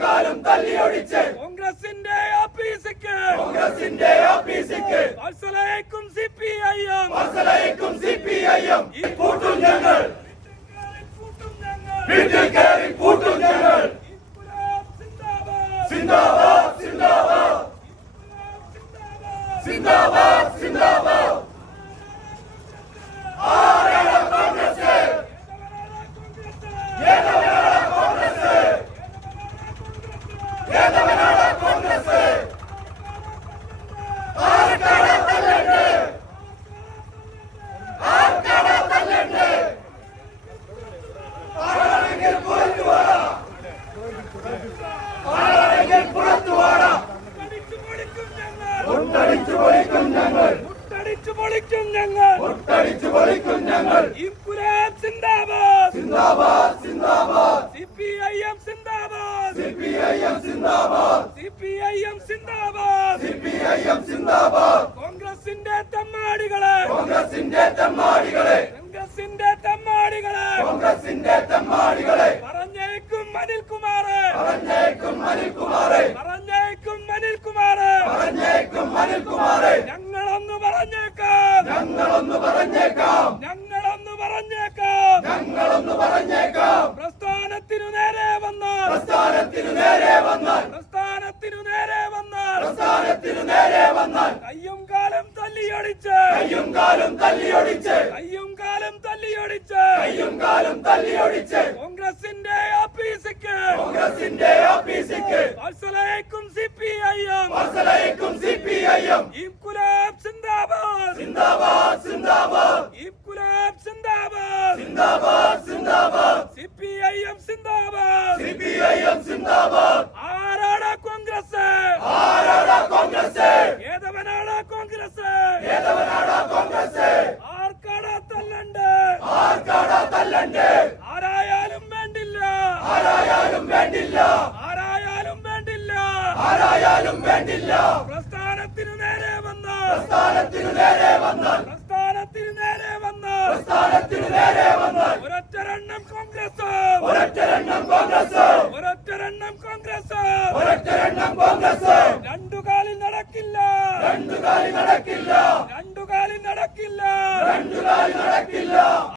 കാലും തല്ലിയൊടിച്ച് കോൺഗ്രസിന്റെ ആഫീസിക്ക് വത്സലയ്ക്കും CPIM പൂട്ടും ഞങ്ങൾ വീട്ടിൽ കയറി പൂട്ടും ഞങ്ങൾ സിന്ദാബാദ് സിന്ദാബാദ് സിന്ദാബാദ് സിന്ദാബാദ് ആരാണ് കോൺഗ്രസ് ഏതവനാണ് കോൺഗ്രസ് ഏതവനാണ് കോൺഗ്രസ് ആർക്കാണ് തല്ലണ്ടേ ആർക്കാണ് തല്ലണ്ടേ ആരാണെങ്കിൽ പുറത്തു വാടാ ആരാണെങ്കിൽ പുറത്തു വാടാ മുട്ടടിച്ചു പൊളിക്കും ഞങ്ങൾ മുട്ടടിച്ചു പൊളിക്കും ഞങ്ങൾ മുട്ടടിച്ചു പൊളിക്കും ഞങ്ങൾ ഇൻകുലാബ് സിന്ദാബാദ് സിന്ദാബാദ് സിന്ദാബാദ് CPIM സിന്ദാബാദ് CPIM സിന്ദാബാദ് CPIM സിന്ദാബാദ് CPIM സിന്ദാബാദ് കോൺഗ്രസിന്റെ തെമ്മാടികളെ കോൺഗ്രസിന്റെ തെമ്മാടികളെ കോൺഗ്രസിന്റെ തെമ്മാടികളെ കോൺഗ്രസിന്റെ തെമ്മാടികളെ പറഞ്ഞേക്കും അനിൽകുമാറെ പറഞ്ഞേക്കും അനിൽകുമാറെ പറഞ്ഞേക്കും അനിൽകുമാറെ പറഞ്ഞേക്കും അനിൽകുമാറെ ഞങ്ങളൊന്ന് പറഞ്ഞേക്കാം ഞങ്ങളൊന്ന് പറഞ്ഞേക്കാം ഞങ്ങളൊന്ന് പറഞ്ഞേക്കാം ഞങ്ങളൊന്ന് പറഞ്ഞേക്കാം പ്രസ്ഥാനത്തിനു നേരെ വന്നാൽ പ്രസ്ഥാനത്തിനു നേരെ വന്നാൽ പ്രസ്ഥാനത്തിനു നേരെ വന്നാൽ പ്രസ്ഥാനത്തിനു നേരെ വന്നാൽ കയ്യും കാലും തല്ലിയൊടിച്ച് കയ്യും കാലും തല്ലിയൊടിച്ച് കയ്യും കാലും തല്ലിയൊടിച്ച് കയ്യും കാലും തല്ലിയൊടിച്ച് കോൺഗ്രസിന്റെ ആഫീസിക്ക് കോൺഗ്രസിന്റെ ഓഫീസിക്ക് വത്സലയ്ക്കും CPIM വത്സലയ്ക്കും CPIM ഇൻകുലാബ് സിന്ദാബാദ് സിന്ദാബാദ് സിന്ദാബാദ് ഇൻകുലാബ് സിന്ദാബാദ് സിന്ദാബാദ് സിന്ദാബാദ് CPIM സിന്ദാബാദ് CPIM സിന്ദാബാദ് ആരാണ് കോൺഗ്രസ് ആരാണ് കോൺഗ്രസ് ഏതവനാണ് കോൺഗ്രസ് ഏതവനാണ് കോൺഗ്രസ് ആർക്കാണ് തല്ലണ്ട് ആർക്കാണ് തല്ലണ്ടേ ആരായാലും വേണ്ടില്ല ആരായാലും വേണ്ടില്ല ആരായാലും വേണ്ടില്ല ആരായാലും വേണ്ടില്ല പ്രസ്ഥാനത്തിനു നേരെ വന്നാൽ പ്രസ്ഥാനത്തിനു നേരെ വന്നാൽ പ്രസ്ഥാനത്തിനു നേരെ വന്നാൽ പ്രസ്ഥാനത്തിനു നേരെ വന്നാൽ ഒരൊറ്റരെണ്ണം കോൺഗ്രസ് ഒരൊറ്റരെണ്ണം കോൺഗ്രസ്